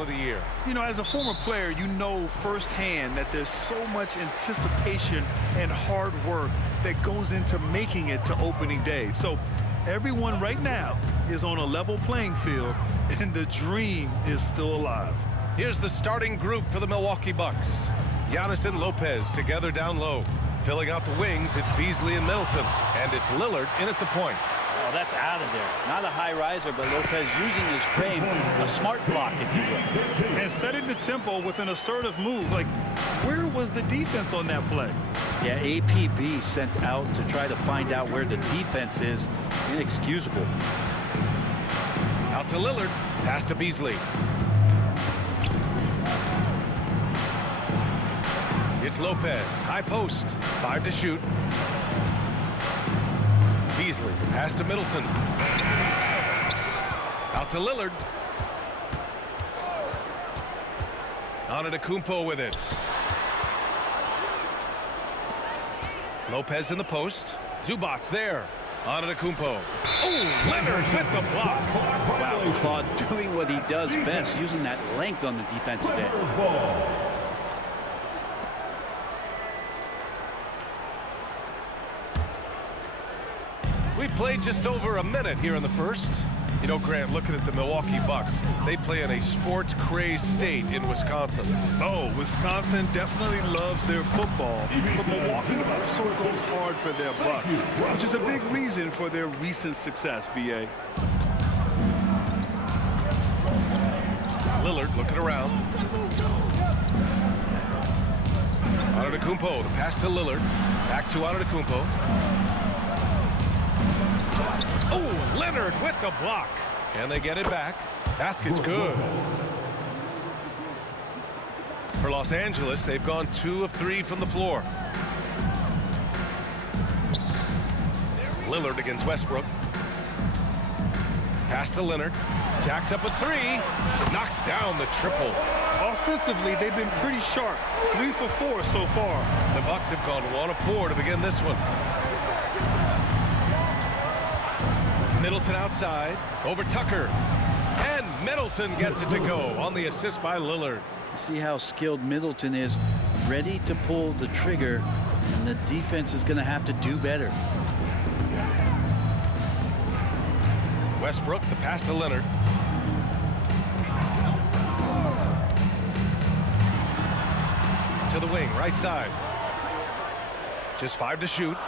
of the year. You know, as a former player, you know firsthand that there's so much anticipation and hard work that goes into making it to opening day. So everyone right now is on a level playing field, and the dream is still alive. Here's the starting group for the Milwaukee Bucks. Giannis and Lopez together down low. Filling out the wings, it's Beasley and Middleton. And it's Lillard in at the point. Oh, that's out of there. Not a high riser, but Lopez using his frame, a smart block, if you will. And setting the tempo with an assertive move. Like, where was the defense on that play? Yeah, APB sent out to try to find out where the defense is. Inexcusable. Out to Lillard. Pass to Beasley. It's Lopez. High post. 5 to shoot. Beasley. Pass to Middleton. Out to Lillard. Antetokounmpo with it. Lopez in the post. Zubac's there. Antetokounmpo. Oh, Leonard with the block. Wow, Claude doing what he does best, using that length on the defensive end. We played just over a minute here in the first. You know, Grant, looking at the Milwaukee Bucks, they play in a sports-crazed state in Wisconsin. Oh, Wisconsin definitely loves their football, but Milwaukee also goes hard for their Bucks, which is a big reason for their recent success, B.A. Lillard looking around. Antetokounmpo, the pass to Lillard. Back to Antetokounmpo. Oh, Leonard with the block. And they get it back. Basket's good. For Los Angeles, they've gone 2 of 3 from the floor. Lillard against Westbrook. Pass to Leonard. Jacks up a 3. Knocks down the triple. Offensively, they've been pretty sharp. 3 for 4 so far. The Bucks have gone 1 of 4 to begin this one. Middleton outside, over Tucker, and Middleton gets it to go on the assist by Lillard. See how skilled Middleton is, ready to pull the trigger, and the defense is going to have to do better. Westbrook, the pass to Leonard. To the wing, right side. Just 5 to shoot.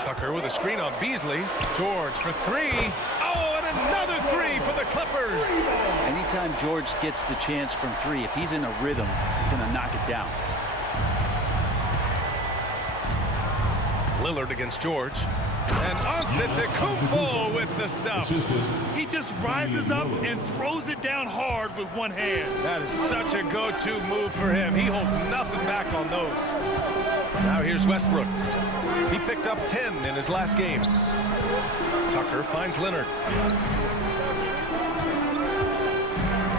Tucker with a screen on Beasley. George for 3. Oh, and another 3 for the Clippers. Anytime George gets the chance from 3, if he's in a rhythm, he's going to knock it down. Lillard against George. And Antetokounmpo with the stuff. He just rises up and throws it down hard with one hand. That is such a go-to move for him. He holds nothing back on those. Now here's Westbrook. He picked up 10 in his last game. Tucker finds Leonard.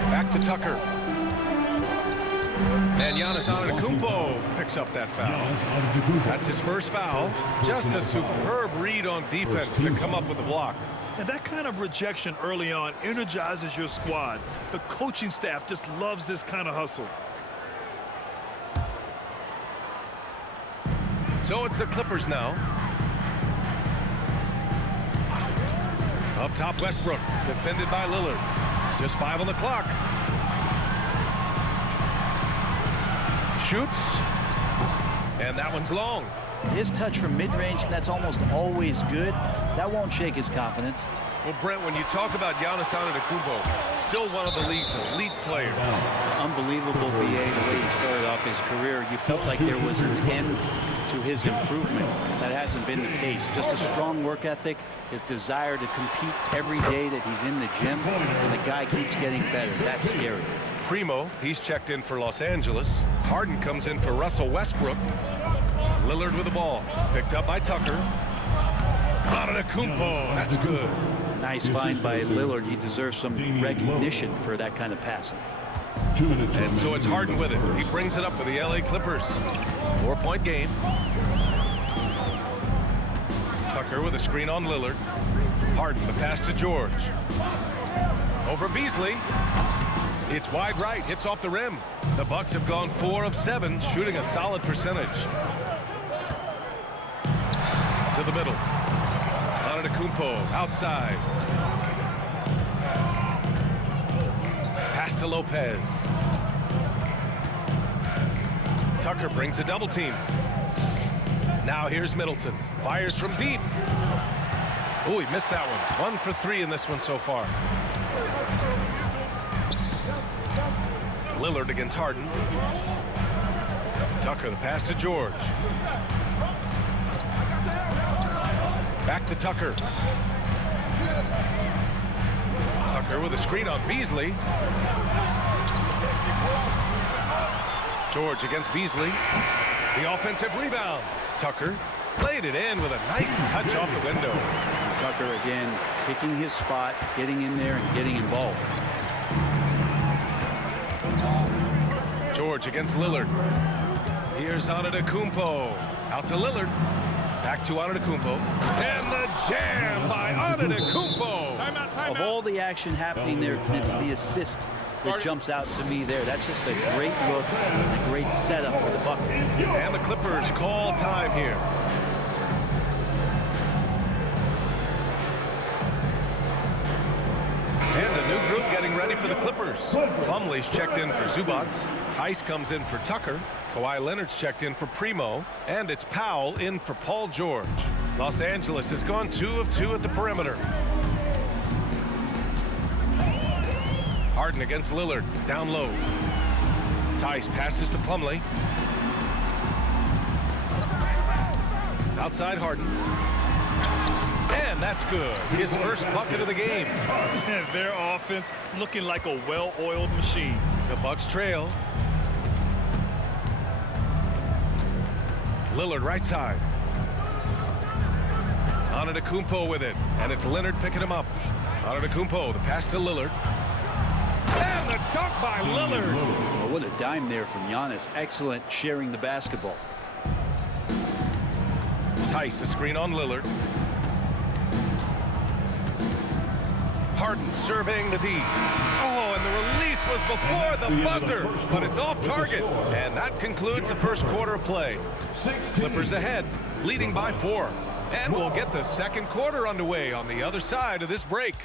Back to Tucker. And Giannis Antetokounmpo picks up that foul. That's his first foul. Just a superb read on defense to come up with the block. And that kind of rejection early on energizes your squad. The coaching staff just loves this kind of hustle. So it's the Clippers now. Up top, Westbrook, defended by Lillard. Just 5 on the clock. Shoots. And that one's long. His touch from mid-range, that's almost always good. That won't shake his confidence. Well, Brent, when you talk about Giannis Antetokounmpo, still one of the league's elite players. Unbelievable, BA, the way he started off his career. You felt like there was an end to his improvement. That hasn't been the case. Just a strong work ethic, his desire to compete every day that he's in the gym, and the guy keeps getting better. That's scary. Primo, he's checked in for Los Angeles. Harden comes in for Russell Westbrook. Lillard with the ball. Picked up by Tucker. Antetokounmpo, that's good. Nice find by Lillard. He deserves some recognition for that kind of passing. And so it's Harden with it. He brings it up for the LA Clippers. 4-point game. Tucker with a screen on Lillard. Harden, the pass to George. Over Beasley. It's wide right, hits off the rim. The Bucks have gone 4 of 7, shooting a solid percentage. To the middle. Antetokounmpo outside. Pass to Lopez. Tucker brings a double team. Now here's Middleton. Fires from deep. Oh, he missed that one. 1 for 3 in this one so far. Lillard against Harden. Tucker, the pass to George. Back to Tucker. Tucker with a screen on Beasley. George against Beasley. The offensive rebound. Tucker laid it in with a nice touch off the window. Tucker again picking his spot, getting in there and getting involved. George against Lillard. Here's Antetokounmpo. Out to Lillard. Back to Antetokounmpo. And the jam by Antetokounmpo. Of all the action happening there, it's the assist that jumps out to me there. That's just a great look and a great setup for the Bucks. And the Clippers call time here. And a new group getting ready for the Clippers. Plumlee's checked in for Zubac. Tice comes in for Tucker. Kawhi Leonard's checked in for Primo. And it's Powell in for Paul George. Los Angeles has gone 2 of 2 at the perimeter. Harden against Lillard. Down low. Tice passes to Plumlee. Outside Harden. And that's good. His first bucket of the game. Their offense looking like a well-oiled machine. The Bucks trail. Lillard right side. Antetokounmpo with it. And it's Leonard picking him up. Antetokounmpo, the pass to Lillard. And the dunk by Lillard. Well, what a dime there from Giannis. Excellent sharing the basketball. Tice, a screen on Lillard. Harden surveying the D. Oh, and the release was before the buzzer, but it's off target. And that concludes the first quarter of play. Clippers ahead, leading by 4. And we'll get the second quarter underway on the other side of this break.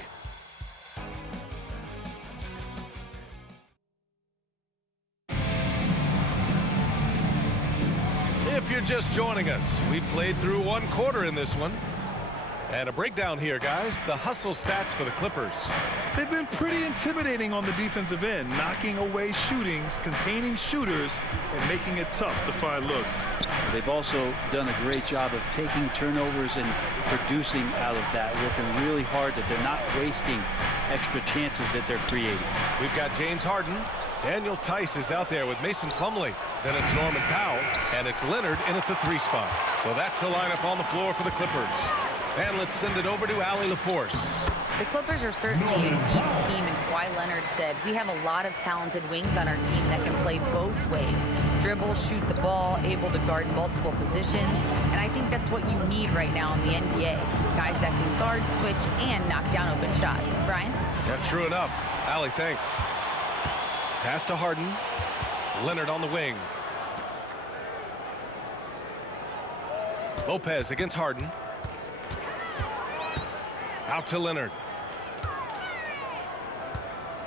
If you're just joining us, we played through 1 quarter in this one. And a breakdown here, guys. The hustle stats for the Clippers. They've been pretty intimidating on the defensive end, knocking away shootings, containing shooters, and making it tough to find looks. They've also done a great job of taking turnovers and producing out of that, working really hard that they're not wasting extra chances that they're creating. We've got James Harden. Daniel Tice is out there with Mason Plumlee. Then it's Norman Powell, and it's Leonard in at the 3 spot. So that's the lineup on the floor for the Clippers. And let's send it over to Allie LaForce. The Clippers are certainly a deep team, and Kawhi Leonard said, we have a lot of talented wings on our team that can play both ways. Dribble, shoot the ball, able to guard multiple positions, and I think that's what you need right now in the NBA. Guys that can guard, switch, and knock down open shots. Brian? Yeah, true enough. Allie, thanks. Pass to Harden. Leonard on the wing. Lopez against Harden. Out to Leonard.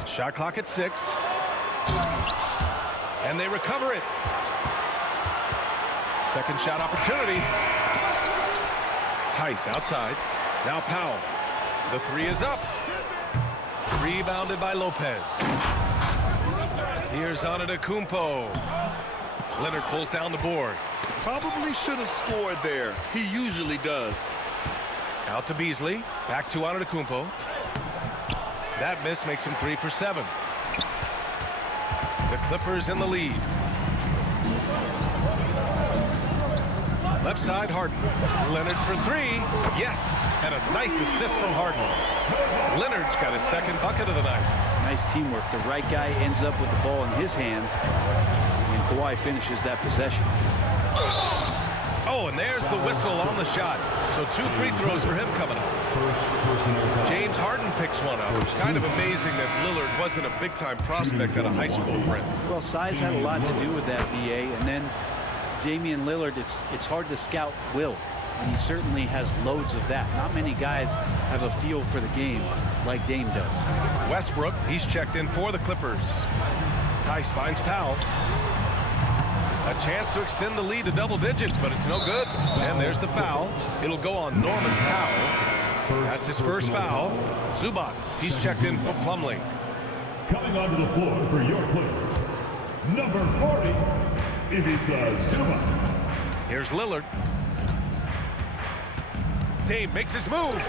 Shot clock at 6. And they recover it. Second shot opportunity. Tice outside. Now Powell. The 3 is up. Rebounded by Lopez. Here's Antetokounmpo. Leonard pulls down the board. Probably should have scored there. He usually does. Out to Beasley. Back to Antetokounmpo. That miss makes him 3 for 7. The Clippers in the lead. Left side, Harden. Leonard for 3. Yes, and a nice assist from Harden. Leonard's got his second bucket of the night. Nice teamwork. The right guy ends up with the ball in his hands, and Kawhi finishes that possession. Oh, and there's the whistle on the shot. So 2 free throws for him coming up. James Harden picks one up. Kind of amazing that Lillard wasn't a big-time prospect at a high school, Brent. Well, size had a lot to do with that, BA. And then Damian Lillard, it's hard to scout will. And he certainly has loads of that. Not many guys have a feel for the game like Dame does. Westbrook, he's checked in for the Clippers. Tice finds Powell. A chance to extend the lead to double digits, but it's no good. And there's the foul. It'll go on Norman Powell. That's his first foul. Zubac, he's checked in for Plumlee. Coming onto the floor for your Clippers, number 40, Ivica Zubac. Here's Lillard. Dame makes his move.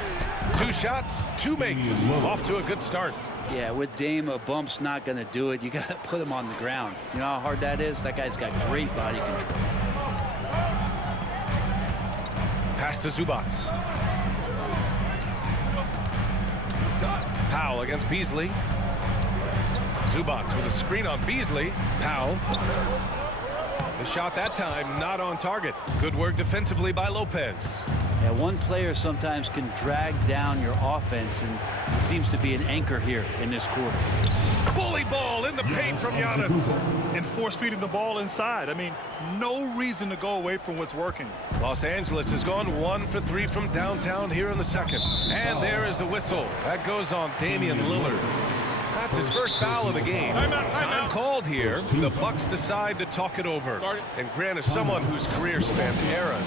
2 shots, 2 makes. Off to a good start. Yeah, with Dame, a bump's not going to do it. You got to put him on the ground. You know how hard that is? That guy's got great body control. Pass to Zubac. Powell against Beasley. Zubac with a screen on Beasley. Powell. The shot that time not on target. Good work defensively by Lopez. Yeah, one player sometimes can drag down your offense, and he seems to be an anchor here in this quarter. Bully ball in the paint from Giannis. And force feeding the ball inside. I mean, no reason to go away from what's working. Los Angeles has gone 1 for 3 from downtown here in the second. And there is the whistle. That goes on Damian Lillard. That's his first foul of the game. Time called here. The Bucks decide to talk it over. And Grant, as someone whose career spanned eras,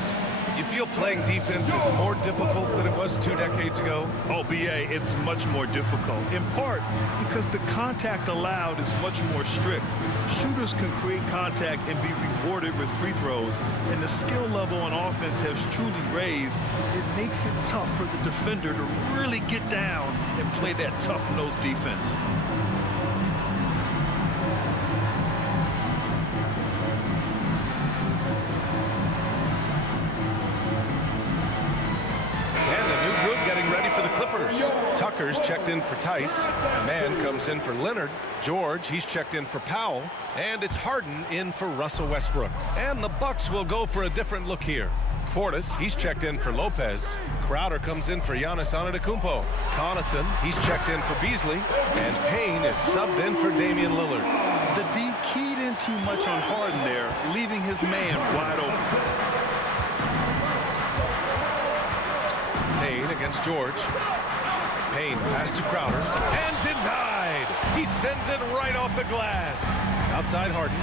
you feel playing defense is more difficult than it was 2 decades ago? Oh, BA, it's much more difficult, in part because the contact allowed is much more strict. Shooters can create contact and be rewarded with free throws, and the skill level on offense has truly raised. It makes it tough for the defender to really get down and play that tough-nosed defense. Tucker's checked in for Tice. Mann comes in for Leonard. George, he's checked in for Powell. And it's Harden in for Russell Westbrook. And the Bucks will go for a different look here. Portis, he's checked in for Lopez. Crowder comes in for Giannis Antetokounmpo. Connaughton, he's checked in for Beasley. And Payne is subbed in for Damian Lillard. The D keyed in too much on Harden there, leaving his man wide open. Payne against George. Payne pass to Crowder, and denied. He sends it right off the glass. Outside Harden.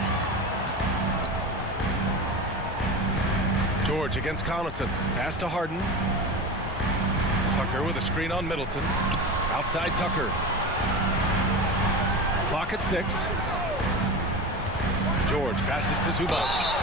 George against Connaughton. Pass to Harden. Tucker with a screen on Middleton. Outside Tucker. Clock at 6. George passes to Zubac.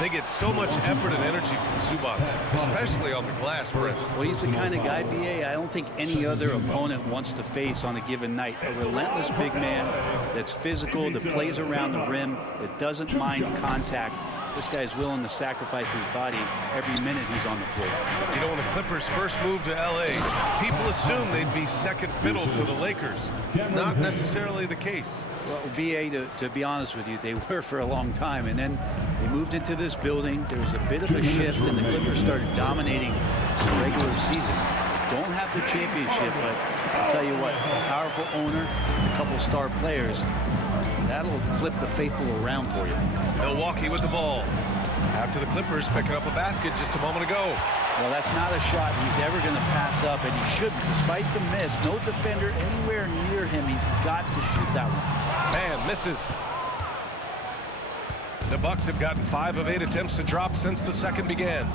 They get so much effort and energy from Zubac, especially on the glass for him. Well, he's the kind of guy, BA, I don't think any other opponent wants to face on a given night. A relentless big man that's physical, that plays around the rim, that doesn't mind contact. This guy's willing to sacrifice his body every minute he's on the floor. You know, when the Clippers first moved to L.A., people assumed they'd be second fiddle to the Lakers. Not necessarily the case. Well, BA, to be honest with you, they were for a long time. And then they moved into this building. There was a bit of a shift, and the Clippers started dominating the regular season. Don't have the championship, but I'll tell you what, a powerful owner, a couple star players, that'll flip the faithful around for you. Milwaukee with the ball. After the Clippers picking up a basket just a moment ago. Well, that's not a shot he's ever going to pass up, and he shouldn't. Despite the miss, no defender anywhere near him. He's got to shoot that one. Man, misses. The Bucks have gotten 5 of 8 attempts to drop since the second began.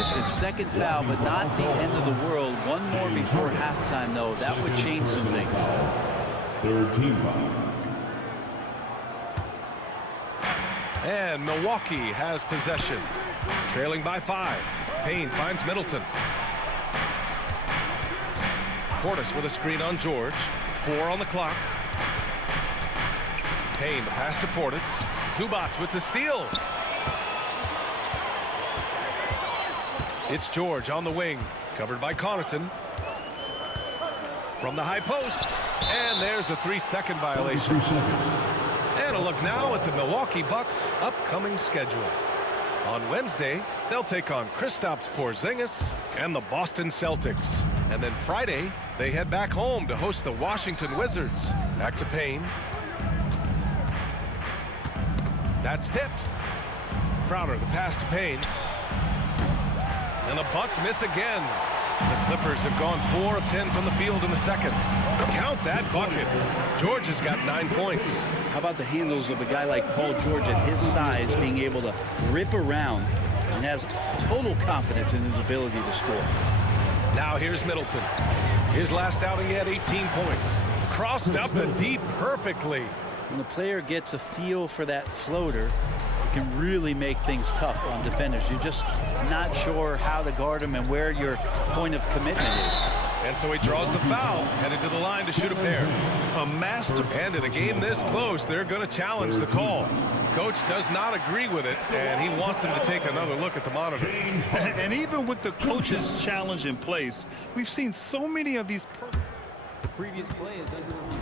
It's his second foul, but not the end of the world. One more before halftime, though. That would change some things. Third team foul. And Milwaukee has possession. Trailing by 5. Payne finds Middleton. Portis with a screen on George. 4 on the clock. Payne, the pass to Portis. Zubac with the steal. It's George on the wing, covered by Connaughton. From the high post, and there's a 3-second violation. And a look now at the Milwaukee Bucks' upcoming schedule. On Wednesday, they'll take on Kristaps Porzingis and the Boston Celtics. And then Friday, they head back home to host the Washington Wizards. Back to Payne. That's tipped. Crowder, the pass to Payne. And the Bucks miss again. The Clippers have gone 4 of 10 from the field in the second. Count that bucket. George has got 9 points. How about the handles of a guy like Paul George at his size being able to rip around and has total confidence in his ability to score. Now here's Middleton. His last outing, he had 18 points. Crossed up the deep perfectly. When the player gets a feel for that floater, it can really make things tough on defenders. You're just not sure how to guard him and where your point of commitment is. And so he draws the foul, headed to the line to shoot a pair. A master. And in a game this close, they're going to challenge the call. Coach does not agree with it, and he wants him to take another look at the monitor. And even with the coach's challenge in place, we've seen so many of these The previous play is under review.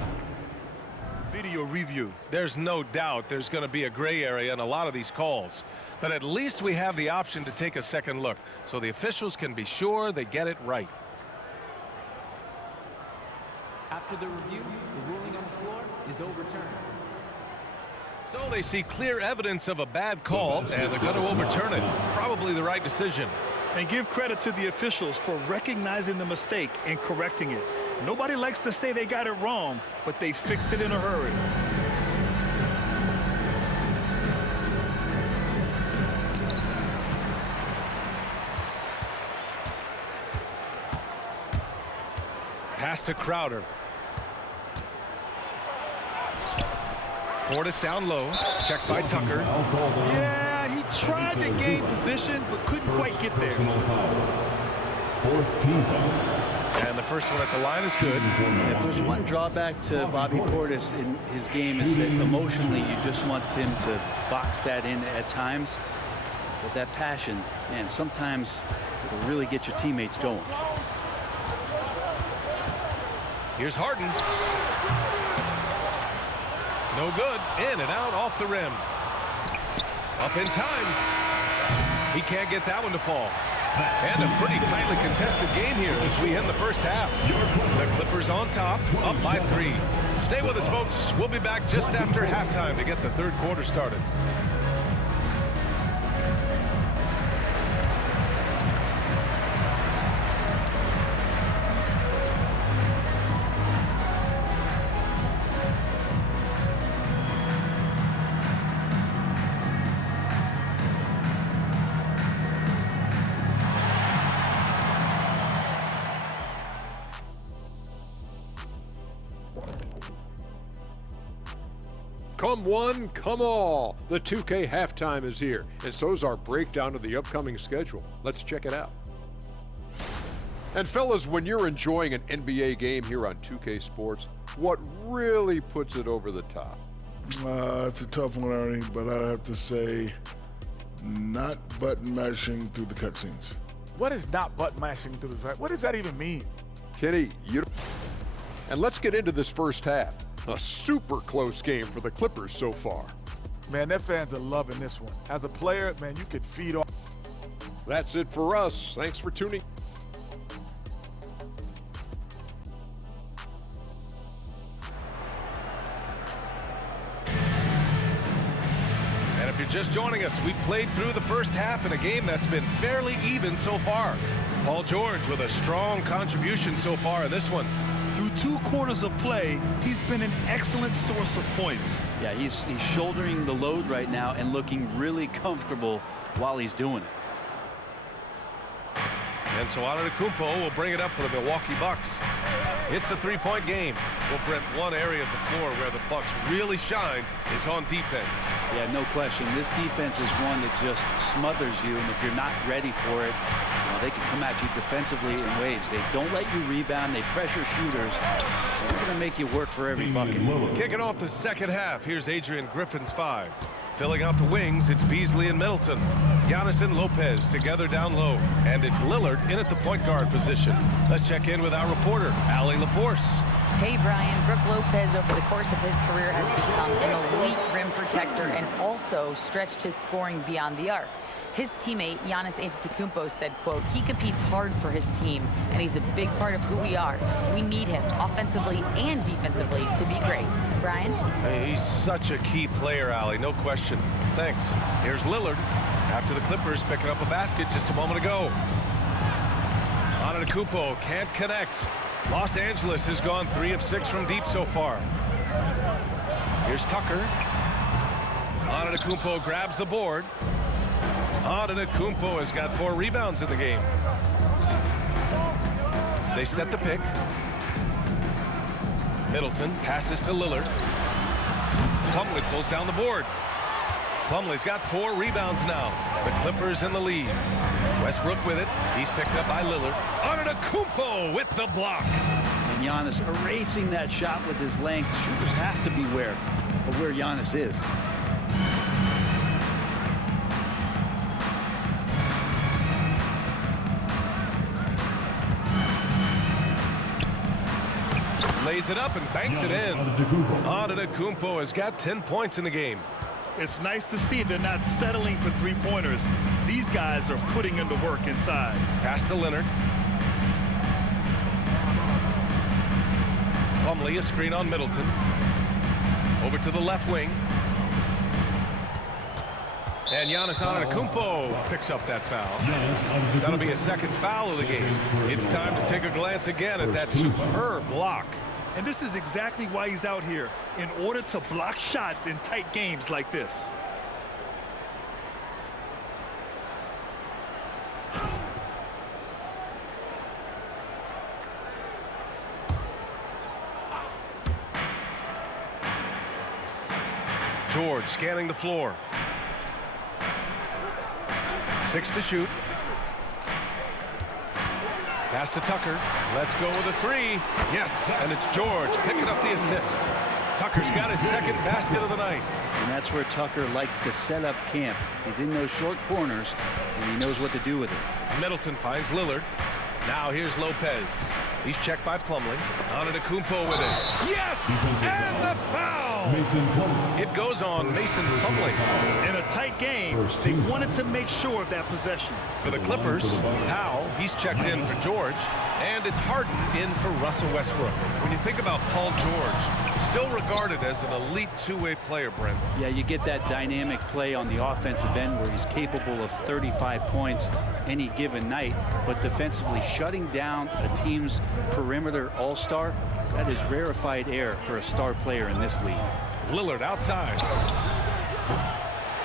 video review. There's no doubt there's going to be a gray area in a lot of these calls. But at least we have the option to take a second look, so the officials can be sure they get it right. After the review, the ruling on the floor is overturned. So they see clear evidence of a bad call, and they're going to overturn it. Probably the right decision. And give credit to the officials for recognizing the mistake and correcting it. Nobody likes to say they got it wrong, but they fixed it in a hurry. Pass to Crowder. Portis down low. Checked by Tucker. Yeah, he tried to gain position, but couldn't quite get there. And the first one at the line is good. If there's one drawback to Bobby Portis in his game is that emotionally you just want him to box that in at times. But that passion, man, sometimes it'll really get your teammates going. Here's Harden. No good. In and out off the rim. Up in time. He can't get that one to fall. And a pretty tightly contested game here as we end the first half. The Clippers on top, up by 3. Stay with us, folks. We'll be back just after halftime to get the third quarter started. Come one, come all. The 2K halftime is here, and so's our breakdown of the upcoming schedule. Let's check it out. And fellas, when you're enjoying an NBA game here on 2K Sports, what really puts it over the top? It's a tough one, Ernie, but I have to say not button mashing through the cutscenes. What is not button mashing through the what does that even mean? Kenny, and let's get into this first half. A super close game for the Clippers so far. Man, their fans are loving this one. As a player, man, you could feed off. That's it for us. Thanks for tuning. And if you're just joining us, we played through the first half in a game that's been fairly even so far. Paul George with a strong contribution so far in this one. Through 2 quarters of play, he's been an excellent source of points. Yeah, he's shouldering the load right now and looking really comfortable while he's doing it. And so Antetokounmpo will bring it up for the Milwaukee Bucks. It's a 3-point game. Well, Brent, one area of the floor where the Bucks really shine is on defense. Yeah, no question. This defense is one that just smothers you, and if you're not ready for it, they can come at you defensively in waves. They don't let you rebound. They pressure shooters. They're going to make you work for every bucket. Kicking off the second half, here's Adrian Griffin's 5. Filling out the wings, it's Beasley and Middleton. Giannis and Lopez together down low. And it's Lillard in at the point guard position. Let's check in with our reporter, Allie LaForce. Hey, Brian. Brook Lopez, over the course of his career, has become an elite rim protector and also stretched his scoring beyond the arc. His teammate, Giannis Antetokounmpo, said, quote, "He competes hard for his team, and he's a big part of who we are. We need him, offensively and defensively, to be great." Brian? Hey, he's such a key player, Allie, no question. Thanks. Here's Lillard after the Clippers picking up a basket just a moment ago. Antetokounmpo can't connect. Los Angeles has gone 3 of 6 from deep so far. Here's Tucker. Antetokounmpo grabs the board. Antetokounmpo has got 4 rebounds in the game. They set the pick. Middleton passes to Lillard. Plumlee pulls down the board. Plumlee's got 4 rebounds now. The Clippers in the lead. Westbrook with it. He's picked up by Lillard. Antetokounmpo with the block. And Giannis erasing that shot with his length. Shooters have to beware of where Giannis is. Lays it up and banks it in. Antetokounmpo has got 10 points in the game. It's nice to see they're not settling for three-pointers. These guys are putting in the work inside. Pass to Leonard. Plumlee, a screen on Middleton. Over to the left wing. And Giannis Antetokounmpo picks up that foul. That'll be a second foul of the game. It's time to take a glance again at that superb block. And this is exactly why he's out here, in order to block shots in tight games like this. George scanning the floor. 6 to shoot. Pass to Tucker. Let's go with a 3. Yes, and it's George picking up the assist. Tucker's got his second basket of the night. And that's where Tucker likes to set up camp. He's in those short corners, and he knows what to do with it. Middleton finds Lillard. Now here's Lopez. He's checked by Plumlee. Antetokounmpo with it. Yes! And the foul! It goes on Mason Plumlee. In a tight game, they wanted to make sure of that possession. For the Clippers, Powell, he's checked in for George. And it's Harden in for Russell Westbrook. When you think about Paul George, still regarded as an elite two-way player, Brent. Yeah, you get that dynamic play on the offensive end where he's capable of 35 points any given night, but defensively shutting down a team's perimeter all-star, that is rarefied air for a star player in this league. Lillard outside.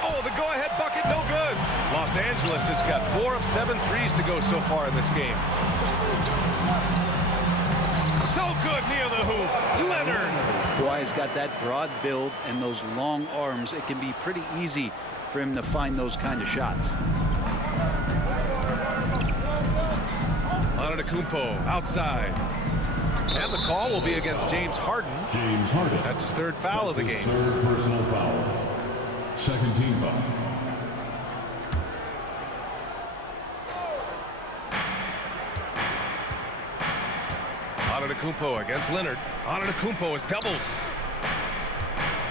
Oh, the go-ahead bucket, no good. Los Angeles has got 4 of 7 threes to go so far in this game. So good near the hoop. Leonard. Kawhi's got that broad build and those long arms. It can be pretty easy for him to find those kind of shots. Antetokounmpo outside. And the call will be against James Harden. James Harden. That's his 3rd foul of the game. 3rd personal foul. 2nd team foul. Antetokounmpo against Leonard. Antetokounmpo is doubled.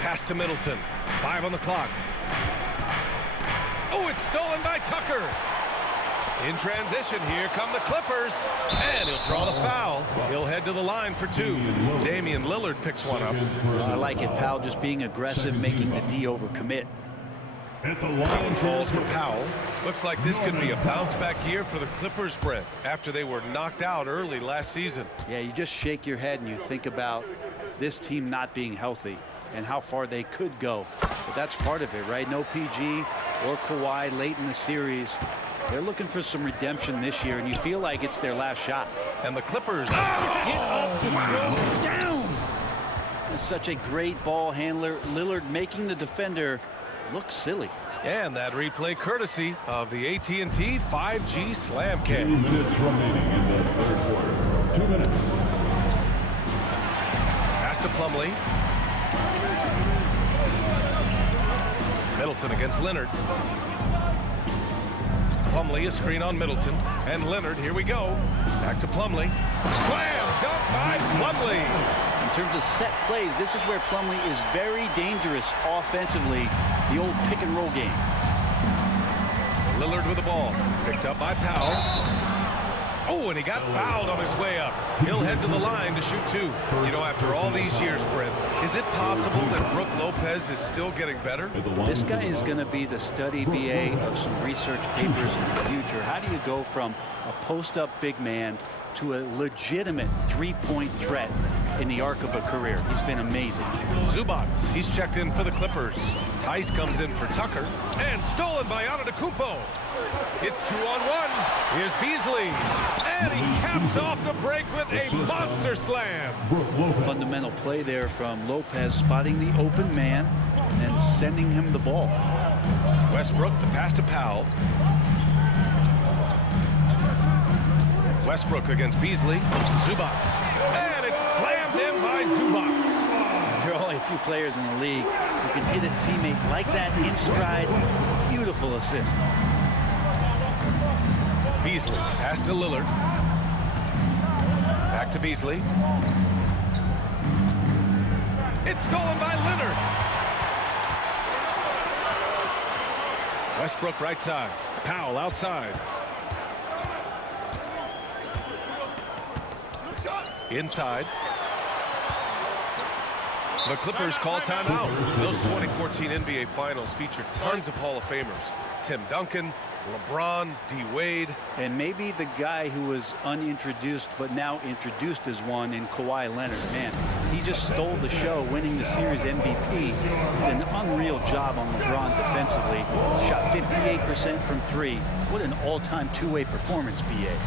Pass to Middleton. 5 on the clock. Oh, it's stolen by Tucker. In transition, here come the Clippers. And he'll draw the foul. He'll head to the line for 2. Damian Lillard picks one up. I like it, Powell just being aggressive, making the D overcommit. At the One line falls for Powell. Looks like this could be a bounce-back year for the Clippers, Brent, after they were knocked out early last season. Yeah, you just shake your head and you think about this team not being healthy and how far they could go. But that's part of it, right? No PG or Kawhi late in the series. They're looking for some redemption this year, and you feel like it's their last shot. And the Clippers Get up to throw down. That's such a great ball handler. Lillard making the defender look silly. And that replay courtesy of the AT&T 5G Slam 2 Cam. minutes remaining in the 3rd quarter. 2 minutes. Pass to Plumlee. Middleton against Leonard. Plumlee, a screen on Middleton. And Leonard, here we go. Back to Plumlee. Slam dunk by Plumlee. terms of set plays, this is where Plumlee is very dangerous offensively, the old pick and roll game. Lillard with the ball. Picked up by Powell. Oh, and he got fouled on his way up. He'll head to the line to shoot 2. You know, after all these years, Brent, is it possible that Brook Lopez is still getting better? This guy is going to be the study BA of some research papers in the future. How do you go from a post-up big man to a legitimate three-point threat in the arc of a career? He's been amazing. Zubac, he's checked in for the Clippers. Tice comes in for Tucker, and stolen by Antetokounmpo. It's 2-on-1. Here's Beasley, and he caps off the break with a monster slam. Fundamental play there from Lopez, spotting the open man and then sending him the ball. Westbrook, the pass to Powell. Westbrook against Beasley. Zubac, and it's slammed in by Zubac. There are only a few players in the league who can hit a teammate like that in stride. Beautiful assist. Beasley, pass to Lillard. Back to Beasley. It's stolen by Leonard. Westbrook right side. Powell outside. Inside. The Clippers call timeout. Those 2014 NBA Finals featured tons of Hall of Famers. Tim Duncan, LeBron, D. Wade. And maybe the guy who was unintroduced but now introduced as one in Kawhi Leonard. Man, he just stole the show, winning the series MVP. Did an unreal job on LeBron defensively. Shot 58% from 3. What an all-time two-way performance, BA.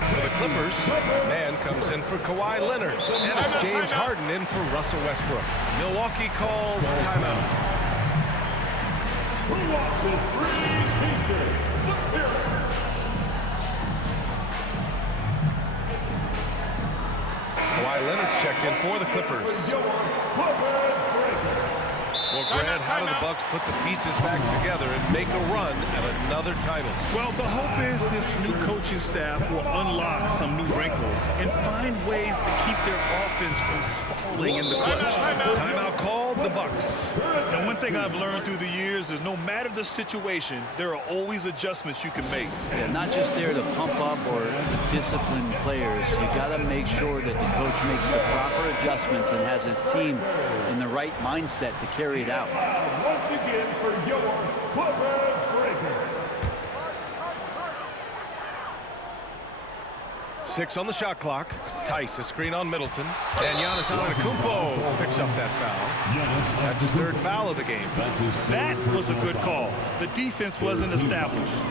For the Clippers, man comes in for Kawhi Leonard. And it's James Harden in for Russell Westbrook. Milwaukee calls timeout. Kawhi Leonard's checked in for the Clippers. Well, Grant, how do the Bucks put the pieces back together and make a run at another title? Well, the hope is this new coaching staff will unlock some new wrinkles and find ways to keep their offense from stalling in the clutch. Timeout called, the Bucks. And one thing I've learned through the years is no matter the situation, there are always adjustments you can make. Yeah, not just there to pump up or discipline players. You got to make sure that the coach makes the proper adjustments and has his team in the right mindset to carry it out. Once again for your Clippers Breaker. 6 on the shot clock. Tice, a screen on Middleton. And Giannis Antetokounmpo picks up that foul. That's his 3rd foul of the game. That was a good call. The defense wasn't established.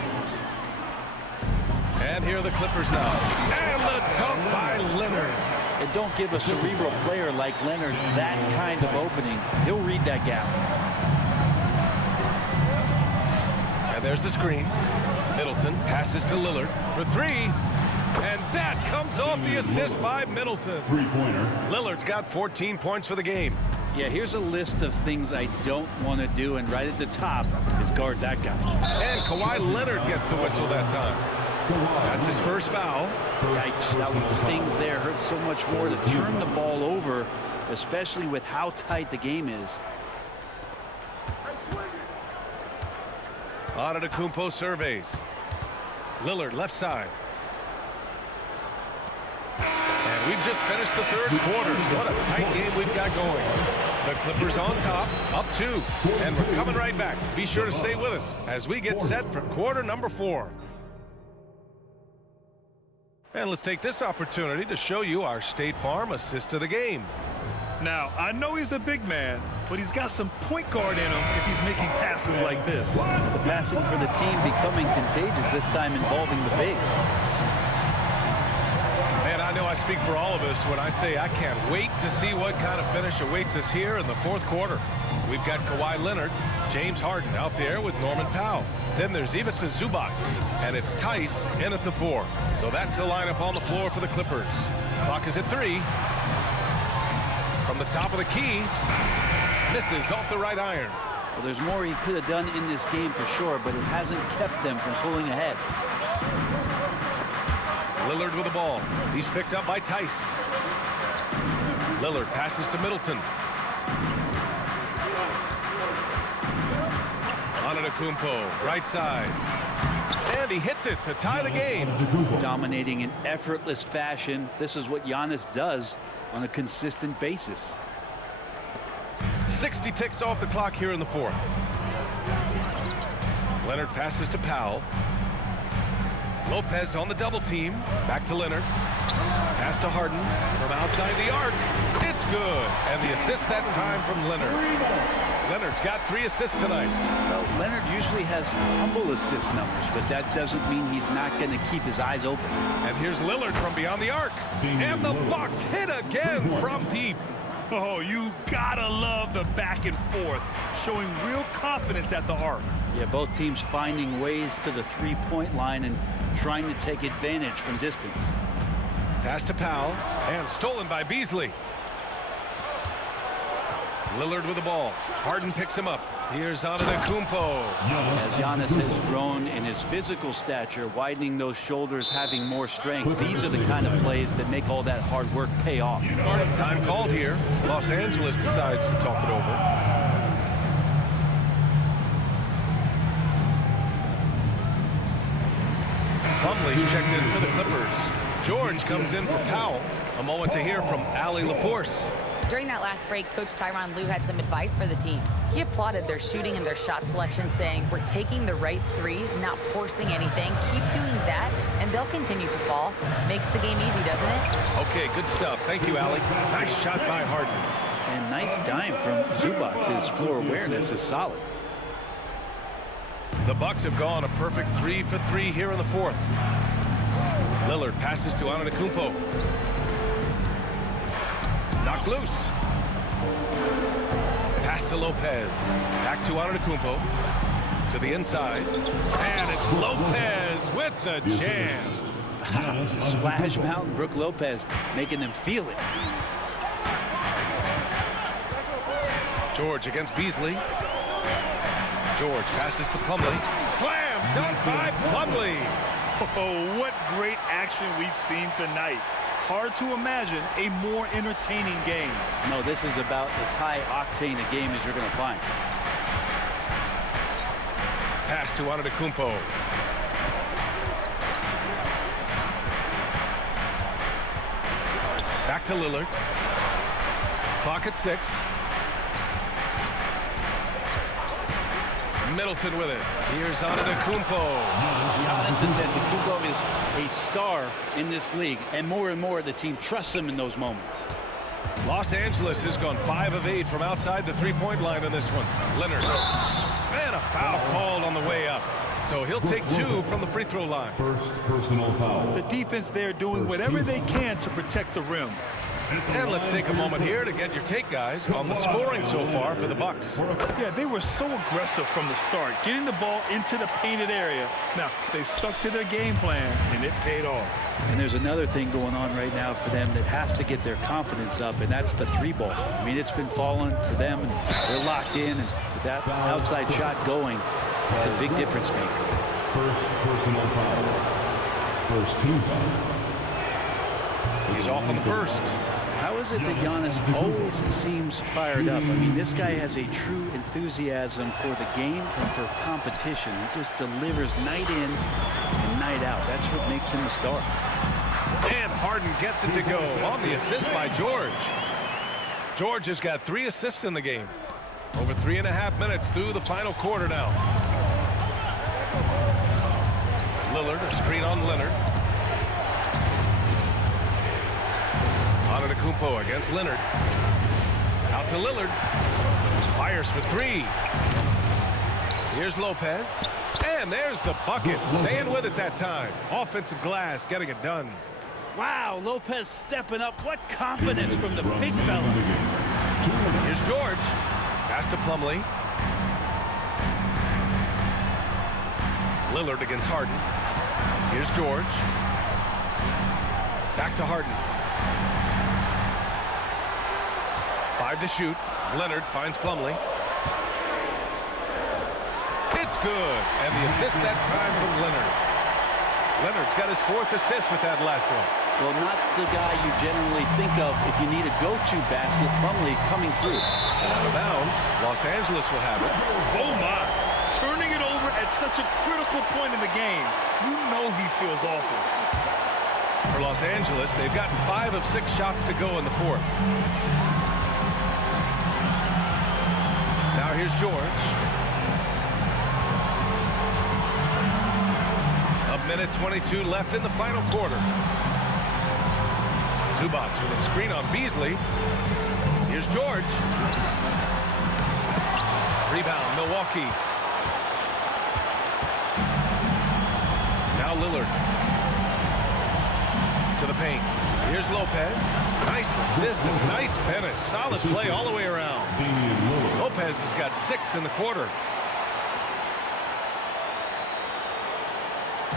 And here are the Clippers now. And the dunk by Leonard. And don't give a cerebral player like Leonard that kind of opening. He'll read that gap. And there's the screen. Middleton passes to Lillard for 3. And that comes off the assist by Middleton. Three-pointer. Lillard's got 14 points for the game. Yeah, here's a list of things I don't want to do, and right at the top is guard that guy. And Kawhi Leonard gets a whistle that time. That's his 1st foul. Yikes, that one stings there. Hurts so much more to turn the ball over, especially with how tight the game is. Antetokounmpo surveys. Lillard left side. And we've just finished the 3rd quarter. What a tight game we've got going. The Clippers on top, up 2. And we're coming right back. Be sure to stay with us as we get set for quarter number 4. And let's take this opportunity to show you our State Farm assist of the game. Now, I know he's a big man, but he's got some point guard in him if he's making passes like this. The passing for the team becoming contagious, this time involving the big. And I know I speak for all of us when I say I can't wait to see what kind of finish awaits us here in the 4th quarter. We've got Kawhi Leonard, James Harden out there with Norman Powell. Then there's Ivica Zubac, and it's Tice in at the 4. So that's the lineup on the floor for the Clippers. Clock is at 3. From the top of the key, misses off the right iron. Well, there's more he could have done in this game for sure, but it hasn't kept them from pulling ahead. Lillard with the ball. He's picked up by Tice. Lillard passes to Middleton. Antetokounmpo, right side. And he hits it to tie the game. Dominating in effortless fashion. This is what Giannis does on a consistent basis. 60 ticks off the clock here in the fourth. Leonard passes to Powell. Lopez on the double team. Back to Leonard. Pass to Harden from outside the arc. It's good. And the assist that time from Leonard. Leonard's got 3 assists tonight. Well, Leonard usually has humble assist numbers, but that doesn't mean he's not going to keep his eyes open. And here's Lillard from beyond the arc. And the Bucks hit again from deep. Oh, you gotta love the back and forth, showing real confidence at the arc. Yeah, both teams finding ways to the three-point line and trying to take advantage from distance. Pass to Powell, and stolen by Beasley. Lillard with the ball. Harden picks him up. Here's Antetokounmpo. As Giannis has grown in his physical stature, widening those shoulders, having more strength, these are the kind of plays that make all that hard work pay off. Time called here. Los Angeles decides to talk it over. Plumlee's checked in for the Clippers. George comes in for Powell. A moment to hear from Allie LaForce. During that last break, Coach Tyronn Lue had some advice for the team. He applauded their shooting and their shot selection, saying, "We're taking the right threes, not forcing anything. Keep doing that, and they'll continue to fall." Makes the game easy, doesn't it? Okay, good stuff. Thank you, Allie. Nice shot by Harden. And nice dime from Zubac. His floor awareness is solid. The Bucks have gone a perfect 3 for 3 here in the fourth. Lillard passes to Antetokounmpo. Knocked loose. Pass to Lopez. Back to Antetokounmpo. To the inside. And it's Lopez with the jam. Splash Mountain, Brook Lopez making them feel it. George against Beasley. George passes to Plumlee. Slam! Dunk by Plumlee. Oh, what great action we've seen tonight. Hard to imagine a more entertaining game. No, this is about as high octane a game as you're going to find. Pass to Antetokounmpo. Back to Lillard. Clock at 6. Middleton with it. Here's Antetokounmpo. Giannis Antetokounmpo is a star in this league, and more the team trusts him in those moments. Los Angeles has gone 5 of 8 from outside the three-point line in this one. Leonard. And a foul called on the way up. So he'll take 2 from the free throw line. First personal foul. The defense there doing whatever they can to protect the rim. And let's take a moment here to get your take, guys, on the scoring so far for the Bucks. Yeah, they were so aggressive from the start, getting the ball into the painted area. Now, they stuck to their game plan, and it paid off. And there's another thing going on right now for them that has to get their confidence up, and that's the 3-ball. I mean, it's been falling for them, and they're locked in, and with that outside shot going, it's a big difference maker. First personal foul. First team foul. He's off on the first. How is it that Giannis always seems fired up? I mean, this guy has a true enthusiasm for the game and for competition. He just delivers night in and night out. That's what makes him a star. And Harden gets it to go on the assist by George. George has got 3 assists in the game. Over 3.5 minutes through the final quarter now. Lillard, a screen on Leonard. Antetokounmpo against Leonard. Out to Lillard. Fires for 3. Here's Lopez. And there's the bucket. Staying with it that time. Offensive glass getting it done. Wow, Lopez stepping up. What confidence from the big fella. Here's George. Pass to Plumlee. Lillard against Harden. Here's George. Back to Harden. 5 to shoot. Leonard finds Plumlee. It's good. And the assist that time from Leonard. Leonard's got his 4th assist with that last one. Well, not the guy you generally think of if you need a go-to basket. Plumlee coming through. Out of bounds. Los Angeles will have it. Oh, my. Turning it over at such a critical point in the game. You know he feels awful. For Los Angeles, they've gotten 5 of 6 shots to go in the fourth. Now here's George. A minute 22 left in the final quarter. Zubac with a screen on Beasley. Here's George. Rebound, Milwaukee. Now Lillard. To the paint. Here's Lopez. Nice assist and nice finish. Solid play all the way around. Lopez has got 6 in the quarter.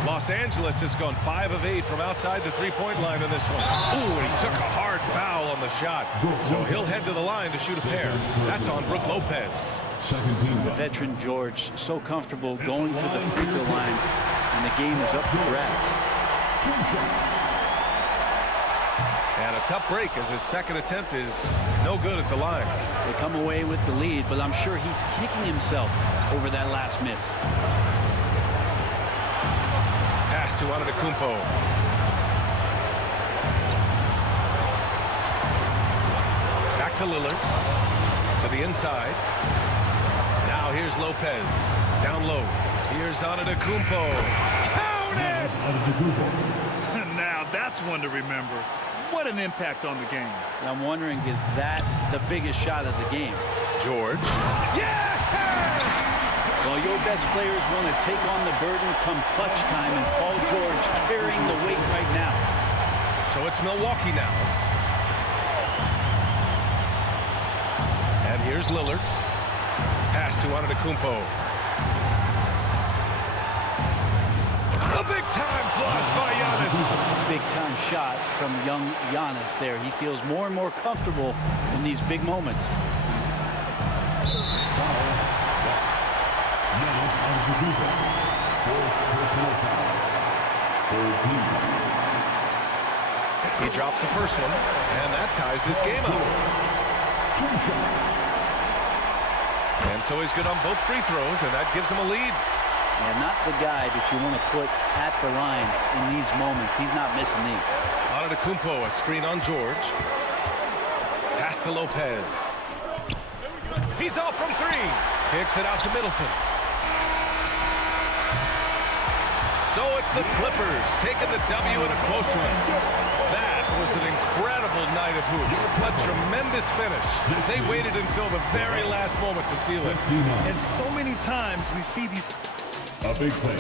Los Angeles has gone 5 of 8 from outside the three-point line in this one. Ooh, and he took a hard foul on the shot. So he'll head to the line to shoot a pair. That's on Brook Lopez. The veteran George, so comfortable going to the free throw line, and the game is up for grabs. And a tough break as his second attempt is no good at the line. They come away with the lead, but I'm sure he's kicking himself over that last miss. Pass to Antetokounmpo. Back to Lillard. To the inside. Now here's Lopez. Down low. Here's Antetokounmpo. Count it! Now that's one to remember. What an impact on the game. I'm wondering, is that the biggest shot of the game? George. Yes! Well, your best players want to take on the burden come clutch time, and Paul George carrying the weight right now. So it's Milwaukee now. And here's Lillard. Pass to Antetokounmpo. A big-time flush by Giannis. Big-time shot from young Giannis there. He feels more and more comfortable in these big moments. He drops the first one, and that ties this game up. And so he's good on both free throws, and that gives him a lead. Yeah, not the guy that you want to put at the line in these moments. He's not missing these. Antetokounmpo, a screen on George. Pass to Lopez. He's off from 3. Kicks it out to Middleton. So it's the Clippers taking the W in a close one. That was an incredible night of hoops. A tremendous finish. They waited until the very last moment to seal it. And so many times we see these... A big play.